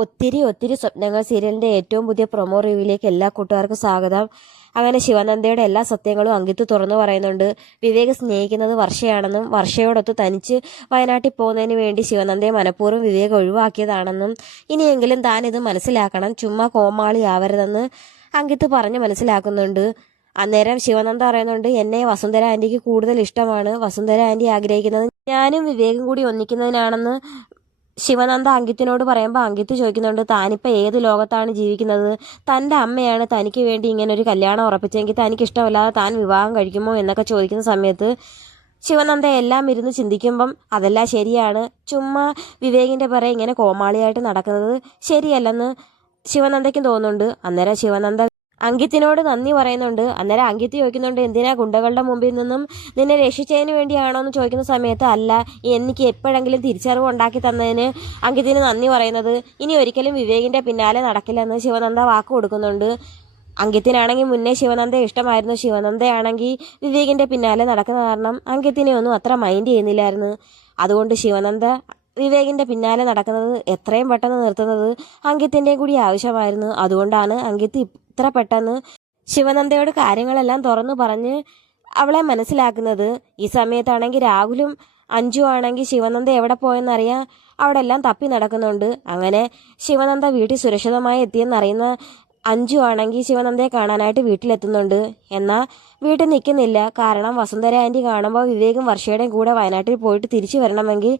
ഒത്തിരി സ്വപ്നങ്ങൾ സീരിയലിന്റെ ഏറ്റവും പുതിയ പ്രൊമോ റിവ്യൂയിലേക്ക് എല്ലാ കൂട്ടുകാർക്കും സ്വാഗതം. അങ്ങനെ ശിവനന്ദയുടെ എല്ലാ സത്യങ്ങളും അങ്കിത്ത് തുറന്നു പറയുന്നുണ്ട്. വിവേക് സ്നേഹിക്കുന്നത് വർഷയാണെന്നും വർഷയോടൊത്ത് തനിച്ച് വയനാട്ടിൽ പോകുന്നതിന് വേണ്ടി ശിവനന്ദയെ മനഃപൂർവ്വം വിവേക് ഒഴിവാക്കിയതാണെന്നും ഇനിയെങ്കിലും താൻ ഇത് മനസ്സിലാക്കണം, ചുമ്മാ കോമാളി ആവരുതെന്ന് അങ്കിത്ത് പറഞ്ഞ് മനസ്സിലാക്കുന്നുണ്ട്. അന്നേരം ശിവനന്ദ പറയുന്നുണ്ട്, എന്നെ വസുന്ധര ആന്റിക്ക് കൂടുതൽ ഇഷ്ടമാണ്. വസുന്ധര ആന്റി ആഗ്രഹിക്കുന്നത് ഞാനും വിവേകും കൂടി ഒന്നിക്കുന്നതിനാണെന്ന് ശിവനന്ദ അങ്കിത്തിനോട് പറയുമ്പോൾ അങ്കിത്ത് ചോദിക്കുന്നുണ്ട്, താനിപ്പോൾ ഏത് ലോകത്താണ് ജീവിക്കുന്നത്? തൻ്റെ അമ്മയാണ് തനിക്ക് വേണ്ടി ഇങ്ങനെ ഒരു കല്യാണം ഉറപ്പിച്ചെങ്കിൽ തനിക്ക് ഇഷ്ടമല്ലാതെ താൻ വിവാഹം കഴിക്കുമോ എന്നൊക്കെ ചോദിക്കുന്ന സമയത്ത് ശിവനന്ദ എല്ലാം ഇരുന്ന് ചിന്തിക്കുമ്പം അതെല്ലാം ശരിയാണ്, ചുമ്മാ വിവേകിൻ്റെ പിറകെ ഇങ്ങനെ കോമാളിയായിട്ട് നടക്കുന്നത് ശരിയല്ലെന്ന് ശിവനന്ദയ്ക്കും തോന്നുന്നുണ്ട്. അന്നേരം ശിവനന്ദ അങ്കിത്തിനോട് നന്ദി പറയുന്നുണ്ട്. അന്നേരം അങ്കിത്ത് ചോദിക്കുന്നുണ്ട്, എന്തിനാ ഗുണ്ടകളുടെ മുമ്പിൽ നിന്നും നിന്നെ രക്ഷിച്ചതിന് വേണ്ടിയാണോ എന്ന് ചോദിക്കുന്ന സമയത്ത് അല്ല, എനിക്ക് എപ്പോഴെങ്കിലും തിരിച്ചറിവ് ഉണ്ടാക്കി തന്നതിന് അങ്കിത്തിന് നന്ദി പറയുന്നത്. ഇനി ഒരിക്കലും വിവേകിൻ്റെ പിന്നാലെ നടക്കില്ലെന്ന് ശിവനന്ദ വാക്ക് കൊടുക്കുന്നുണ്ട്. അങ്കിത്തിനാണെങ്കിൽ മുന്നേ ശിവനന്ദ ഇഷ്ടമായിരുന്നു. ശിവനന്ദയാണെങ്കിൽ വിവേകിൻ്റെ പിന്നാലെ നടക്കുന്ന കാരണം അങ്കിത്തിനെ ഒന്നും അത്ര മൈൻഡ് ചെയ്യുന്നില്ലായിരുന്നു. അതുകൊണ്ട് ശിവനന്ദ വിവേകിൻ്റെ പിന്നാലെ നടക്കുന്നത് എത്രയും പെട്ടെന്ന് നിർത്തുന്നത് അങ്കിത്തിൻ്റെയും കൂടി ആവശ്യമായിരുന്നു. അതുകൊണ്ടാണ് അങ്കിത്ത് ഇത്ര പെട്ടെന്ന് ശിവനന്ദയോട് കാര്യങ്ങളെല്ലാം തുറന്നു പറഞ്ഞ് അവളെ മനസ്സിലാക്കുന്നത്. ഈ സമയത്താണെങ്കിൽ രാഹുലും അഞ്ജു ആണെങ്കിൽ ശിവനന്ദ എവിടെ പോയെന്നറിയാൻ അവിടെ എല്ലാം തപ്പി നടക്കുന്നുണ്ട്. അങ്ങനെ ശിവനന്ദ വീട്ടിൽ സുരക്ഷിതമായി എത്തിയെന്നറിയുന്ന അഞ്ജു ആണെങ്കിൽ ശിവനന്ദയെ കാണാനായിട്ട് വീട്ടിലെത്തുന്നുണ്ട്. എന്നാൽ വീട്ടിൽ നിൽക്കുന്നില്ല. കാരണം വസുന്ധര ആൻറ്റി കാണുമ്പോൾ വിവേകും വർഷയുടെയും കൂടെ വയനാട്ടിൽ പോയിട്ട് തിരിച്ചു വരണമെങ്കിൽ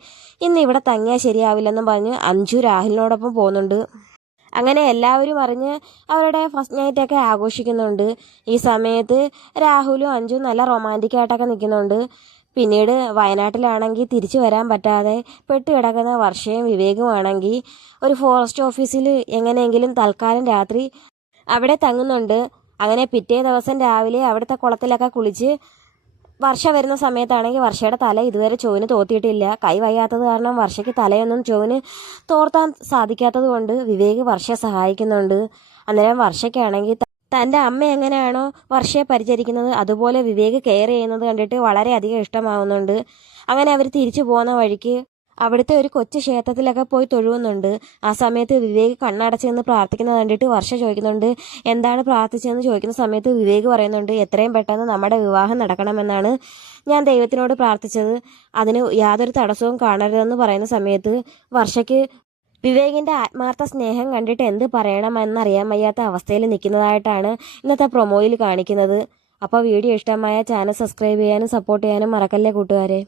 ഇന്ന് ഇവിടെ തങ്ങിയാൽ ശരിയാവില്ലെന്നും പറഞ്ഞ് അഞ്ജു രാഹുലിനോടൊപ്പം പോകുന്നുണ്ട്. അങ്ങനെ എല്ലാവരും അറിഞ്ഞ് അവരുടെ ഫസ്റ്റ് നൈറ്റൊക്കെ ആഘോഷിക്കുന്നുണ്ട്. ഈ സമയത്ത് രാഹുലും അഞ്ജു നല്ല റൊമാൻറ്റിക്കായിട്ടൊക്കെ നിൽക്കുന്നുണ്ട്. പിന്നീട് വയനാട്ടിലാണെങ്കിൽ തിരിച്ചു വരാൻ പറ്റാതെ പെട്ടുകിടക്കുന്ന വർഷയും വിവേകുമാണെങ്കിൽ ഒരു ഫോറസ്റ്റ് ഓഫീസിൽ എങ്ങനെയെങ്കിലും തൽക്കാലം രാത്രി അവിടെ തങ്ങുന്നുണ്ട്. അങ്ങനെ പിറ്റേ ദിവസം രാവിലെ അവിടുത്തെ കുളത്തിലൊക്കെ കുളിച്ച് വർഷ വരുന്ന സമയത്താണെങ്കിൽ വർഷയുടെ തല ഇതുവരെ ചോവിന് തോത്തിയിട്ടില്ല. കൈ വയ്യാത്തത് കാരണം വർഷയ്ക്ക് തലയൊന്നും ചോവിന് തോർത്താൻ സാധിക്കാത്തത് കൊണ്ട് വിവേക് വർഷയെ സഹായിക്കുന്നുണ്ട്. അന്നേരം വർഷയ്ക്കാണെങ്കിൽ തൻ്റെ അമ്മ എങ്ങനെയാണോ വർഷയെ പരിചരിക്കുന്നത് അതുപോലെ വിവേക് കെയർ ചെയ്യുന്നത് കണ്ടിട്ട് വളരെയധികം ഇഷ്ടമാവുന്നുണ്ട്. അങ്ങനെ അവർ തിരിച്ചു പോകുന്ന വഴിക്ക് അവിടുത്തെ ഒരു കൊച്ചു ക്ഷേത്രത്തിലൊക്കെ പോയി തൊഴുവുന്നുണ്ട്. ആ സമയത്ത് വിവേക് കണ്ണടച്ച് നിന്ന് പ്രാർത്ഥിക്കുന്നത് കണ്ടിട്ട് വർഷ ചോദിക്കുന്നുണ്ട്, എന്താണ് പ്രാർത്ഥിച്ചതെന്ന് ചോദിക്കുന്ന സമയത്ത് വിവേക് പറയുന്നുണ്ട്, എത്രയും പെട്ടെന്ന് നമ്മുടെ വിവാഹം നടക്കണമെന്നാണ് ഞാൻ ദൈവത്തിനോട് പ്രാർത്ഥിച്ചത്. അതിന് യാതൊരു തടസ്സവും കാണരുതെന്ന് പറയുന്ന സമയത്ത് വർഷയ്ക്ക് വിവേകിൻ്റെ ആത്മാർത്ഥ സ്നേഹം കണ്ടിട്ട് എന്ത് പറയണമെന്നറിയാൻ വയ്യാത്ത അവസ്ഥയിൽ നിൽക്കുന്നതായിട്ടാണ് ഇന്നത്തെ പ്രൊമോയിൽ കാണിക്കുന്നത്. അപ്പോൾ വീഡിയോ ഇഷ്ടമായ ചാനൽ സബ്സ്ക്രൈബ് ചെയ്യാനും സപ്പോർട്ട് ചെയ്യാനും മറക്കല്ലേ കൂട്ടുകാരെ.